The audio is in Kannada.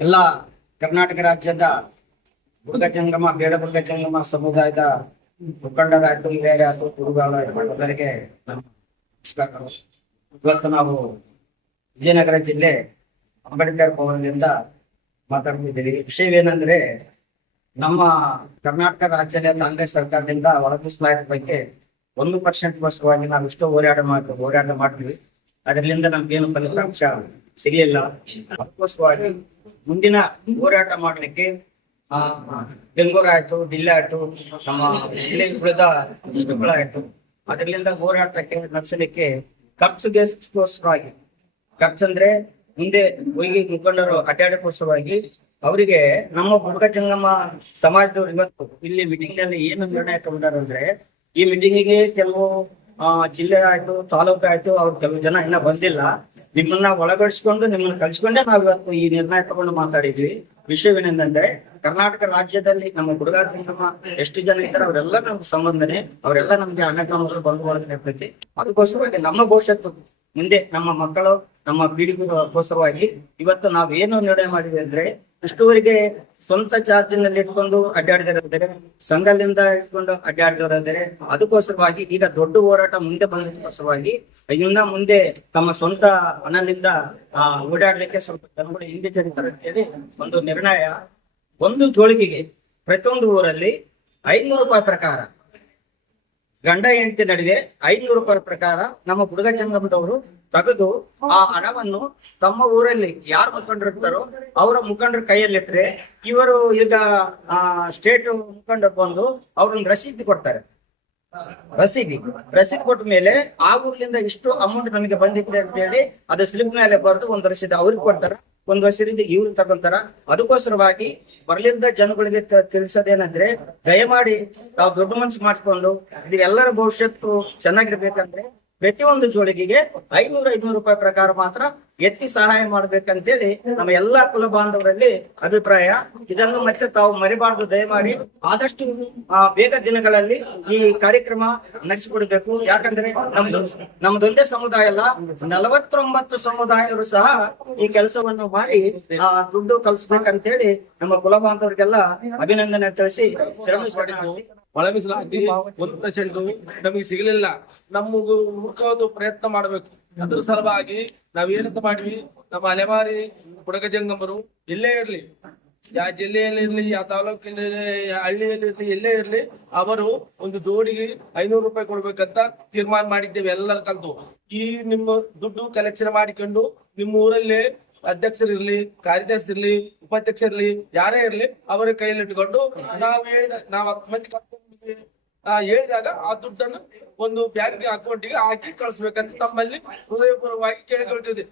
ಎಲ್ಲ ಕರ್ನಾಟಕ ರಾಜ್ಯದ ಬುರ್ಗ ಜಂಗಮ ಬೇಡ ಬುರ್ಗ ಜಂಗಮ ಸಮುದಾಯದ ಮುಖಂಡರಾಯ್ತು ಹಿರಿಯರಾಯ್ತು ನಮ್ಮ ನಮಸ್ಕಾರಗಳು ಇವತ್ತು ನಾವು ವಿಜಯನಗರ ಜಿಲ್ಲೆ ಅಂಬೇಡ್ಕರ್ ಭವನದಿಂದ ಮಾತಾಡ್ತಿದ್ದೀವಿ ವಿಷಯವೇನೆಂದ್ರೆ ನಮ್ಮ ಕರ್ನಾಟಕ ರಾಜ್ಯದ ಕಾಂಗ್ರೆಸ್ ಸರ್ಕಾರದಿಂದ ಒಳಗಿಸಲಾದ ಬಗ್ಗೆ ಒಂದು ಪರ್ಸೆಂಟ್ ಗೋಸ್ಕರವಾಗಿ ನಾವು ಎಷ್ಟೋ ಹೋರಾಟ ಮಾಡ್ತೀವಿ ಹೋರಾಟ ಮಾಡ್ತೀವಿ. ಅದರಿಂದ ನಮ್ಗೇನು ಫಲಿತಾಂಶ ಸಿಗಲಿಲ್ಲ. ಅದಕ್ಕೋಸ್ಕರವಾಗಿ ಮುಂದಿನ ಹೋರಾಟ ಮಾಡಲಿಕ್ಕೆ ಬೆಂಗಳೂರು ಆಯ್ತು, ಡಿಲ್ಲಿ ಆಯ್ತು, ನಮ್ಮ ಉಳಿದ ಆಯ್ತು. ಅದರಿಂದ ಹೋರಾಟಕ್ಕೆ ನಡೆಸಲಿಕ್ಕೆ ಖರ್ಚುಗೆ ಖರ್ಚು ಖರ್ಚಂದ್ರೆ ಮುಂದೆ ಹೋಗಿ ಮುಖಂಡರು ಅಡ್ಡಾಡಕ್ಕೋಸ್ಕರವಾಗಿ ಅವರಿಗೆ ನಮ್ಮ ಬುಡಕ ಜಂಗಮ ಸಮಾಜದವ್ರು ಇವತ್ತು ಇಲ್ಲಿ ಮೀಟಿಂಗ್ನಲ್ಲಿ ಏನು ನಿರ್ಣಯ ತಗೊಂಡಾರ ಅಂದ್ರೆ, ಈ ಮೀಟಿಂಗಿಗೆ ಕೆಲವು ಜಿಲ್ಲೆ ಆಯ್ತು, ತಾಲೂಕು ಆಯ್ತು, ಅವ್ರು ಕೆಲವು ಜನ ಇನ್ನ ಬಂದಿಲ್ಲ. ನಿಮ್ಮನ್ನ ಒಳಗಡಿಸ್ಕೊಂಡು, ನಿಮ್ಮನ್ನ ಕಳ್ಸ್ಕೊಂಡೇ ನಾವ್ ಇವತ್ತು ಈ ನಿರ್ಣಯ ತಗೊಂಡು ಮಾತಾಡಿದ್ವಿ. ವಿಷಯವೇನೆಂದ್ರೆ, ಕರ್ನಾಟಕ ರಾಜ್ಯದಲ್ಲಿ ನಮ್ಮ ಬುರ್ಗ ಜಂಗಮ ಎಷ್ಟು ಜನ ಇದ್ದಾರೆ, ಅವರೆಲ್ಲ ನಮ್ಗೆ ಸಂಬಂಧನೆ, ಅವರೆಲ್ಲ ನಮ್ಗೆ ಅನ್ನಕ್ರಮಗಳು ಬಂದು ಇರ್ತೈತಿ. ಅದಕ್ಕೋಸ್ಕರವಾಗಿ ನಮ್ಮ ಭವಿಷ್ಯತ್ತು, ಮುಂದೆ ನಮ್ಮ ಮಕ್ಕಳು, ನಮ್ಮ ಪೀಳಿಗೆಗೋಸ್ಕರವಾಗಿ ಇವತ್ತು ನಾವು ಏನು ನಿರ್ಣಯ ಮಾಡಿದ್ವಿ ಅಂದ್ರೆ ಅಷ್ಟುವರೆಗೆ ಸ್ವಂತ ಚಾರ್ಜ್ನಲ್ಲಿ ಇಟ್ಕೊಂಡು ಅಡ್ಡಾಡಿದರೆ ಸಂಘದಿಂದ ಇಟ್ಕೊಂಡು ಅಡ್ಡಾಡಿದರೆ ಅದಕ್ಕೋಸ್ಕರವಾಗಿ ಈಗ ದೊಡ್ಡ ಹೋರಾಟ ಮುಂದೆ ಬಂದಕ್ಕೋಸ್ಕರವಾಗಿ ಇನ್ನ ಮುಂದೆ ತಮ್ಮ ಸ್ವಂತ ಹಣದಿಂದ, ಆ, ಓಡಾಡ್ಲಿಕ್ಕೆ ಸ್ವಲ್ಪ ಜನಗಳು ಹಿಂದೆ ಸರಿತಾರೆ ಅಂತೇಳಿ ಒಂದು ನಿರ್ಣಯ, ಒಂದು ಜೋಳಿಗೆಗೆ ಪ್ರತಿಯೊಂದು ಊರಲ್ಲಿ ಐನೂರು ರೂಪಾಯಿ ಪ್ರಕಾರ, ಗಂಡ ಹೆಂಡತಿ ನಡುವೆ ಐನೂರು ರೂಪಾಯಿ ಪ್ರಕಾರ ನಮ್ಮ ಬುಡುಗ ತೆಗೆದು ಆ ಹಣವನ್ನು ತಮ್ಮ ಊರಲ್ಲಿ ಯಾರು ಮುಖಂಡರಿರ್ತಾರೋ ಅವರ ಮುಖಂಡರ ಕೈಯಲ್ಲಿಟ್ರೆ ಇವರು ಈಗ, ಆ ಸ್ಟೇಟ್ ಮುಖಂಡರು ಬಂದು ಅವ್ರೊಂದು ರಸೀದಿ ಕೊಡ್ತಾರೆ. ರಸೀದಿ ರಸೀದಿ ಕೊಟ್ಟ ಮೇಲೆ ಆ ಊರ್ಲಿಂದ ಇಷ್ಟು ಅಮೌಂಟ್ ನನಗೆ ಬಂದಿದೆ ಅಂತ ಹೇಳಿ ಅದು ಸ್ಲಿಪ್ ಮೇಲೆ ಬರೆದು ಒಂದು ರಸೀದಿ ಅವ್ರಿಗೆ ಕೊಡ್ತಾರ. ಒಂದು ವರ್ಷದಿಂದ ಇವ್ರು ತಗೊಂತಾರ. ಅದಕ್ಕೋಸ್ಕರವಾಗಿ ಬರ್ಲಿಂದ ಜನಗಳಿಗೆ ತಿಳಿಸೋದೇನಂದ್ರೆ ದಯಮಾಡಿ ತಾವು ದೊಡ್ಡ ಮನ್ಸು ಮಾಡ್ಕೊಂಡು ಇದೆಲ್ಲರ ಭವಿಷ್ಯತ್ತು ಚೆನ್ನಾಗಿರ್ಬೇಕಂದ್ರೆ ಪ್ರತಿಯೊಂದು ಜೋಳಿಗೆಗೆ ಐನೂರ ಐನೂರು ರೂಪಾಯಿ ಪ್ರಕಾರ ಮಾತ್ರ ಎತ್ತಿ ಸಹಾಯ ಮಾಡ್ಬೇಕಂತೇಳಿ ನಮ್ಮ ಎಲ್ಲಾ ಕುಲ ಬಾಂಧವರಲ್ಲಿ ಅಭಿಪ್ರಾಯ. ಇದನ್ನು ಮತ್ತೆ ತಾವು ಮರಿಬಾರದು, ದಯಮಾಡಿ ಆದಷ್ಟು ಬೇಗ ದಿನಗಳಲ್ಲಿ ಈ ಕಾರ್ಯಕ್ರಮ ನಡೆಸಿಕೊಡ್ಬೇಕು. ಯಾಕಂದ್ರೆ ನಮ್ದು, ನಮ್ದೊಂದೇ ಸಮುದಾಯ ಅಲ್ಲ, ನಲವತ್ತೊಂಬತ್ತು ಸಮುದಾಯರು ಸಹ ಈ ಕೆಲಸವನ್ನು ಮಾಡಿ, ಆ, ದುಡ್ಡು ಕಲ್ಸ್ಬೇಕಂತೇಳಿ ನಮ್ಮ ಕುಲ ಬಾಂಧವರಿಗೆಲ್ಲ ಅಭಿನಂದನೆ ತಿಳಿಸಿ ಶ್ರಮಿಸಿದ್ದೀವಿ ಬಿಸಿಲು ಒಂದು ಪರ್ಸೆಂಟ್ ನಮಗೆ ಸಿಗಲಿಲ್ಲ. ನಮಗೂ ಹುಡುಕೋದು ಪ್ರಯತ್ನ ಮಾಡಬೇಕು. ಅದ್ರ ಸಲುವಾಗಿ ನಾವೇನಂತ ಮಾಡಿವಿ ನಮ್ಮ ಅಲೆಮಾರಿ ಬುಡಕ ಜಂಗಮರು ಎಲ್ಲೇ ಇರಲಿ. ಯಾವ ಜಿಲ್ಲೆಯಲ್ಲಿ ಇರಲಿ ಯಾವ ತಾಲೂಕಿನಲ್ಲಿ ಯಾವ ಹಳ್ಳಿಯಲ್ಲಿ ಇರ್ಲಿ ಎಲ್ಲೇ ಇರಲಿ ಅವರು ಒಂದು ಜೋಡಿಗೆ ಐನೂರು ರೂಪಾಯಿ ಕೊಡ್ಬೇಕಂತ ತೀರ್ಮಾನ ಮಾಡಿದ್ದೇವೆ ಎಲ್ಲರ ಕಲ್ತು. ಈ ನಿಮ್ಮ ದುಡ್ಡು ಕಲೆಕ್ಷನ್ ಮಾಡಿಕೊಂಡು ನಿಮ್ಮ ಊರಲ್ಲಿ ಅಧ್ಯಕ್ಷರಿರ್ಲಿ ಕಾರ್ಯದರ್ಶಿ ಇರ್ಲಿ ಉಪಾಧ್ಯಕ್ಷರಿರ್ಲಿ ಯಾರೇ ಇರ್ಲಿ ಅವರ ಕೈಯಲ್ಲಿ ಇಟ್ಕೊಂಡು ನಾವು ಹೇಳಿದ ನಾವು ಹತ್ತು ಮಂದಿ ಹೇಳಿದಾಗ ಆ ದುಡ್ಡನ್ನು ಒಂದು ಬ್ಯಾಂಕ್ ಅಕೌಂಟಿಗೆ ಹಾಕಿ ಕಳಿಸ್ಬೇಕಂತ ತಮ್ಮಲ್ಲಿ ಹೃದಯಪೂರ್ವವಾಗಿ ಕೇಳಿಕೊಳ್ತಿದ್ವಿ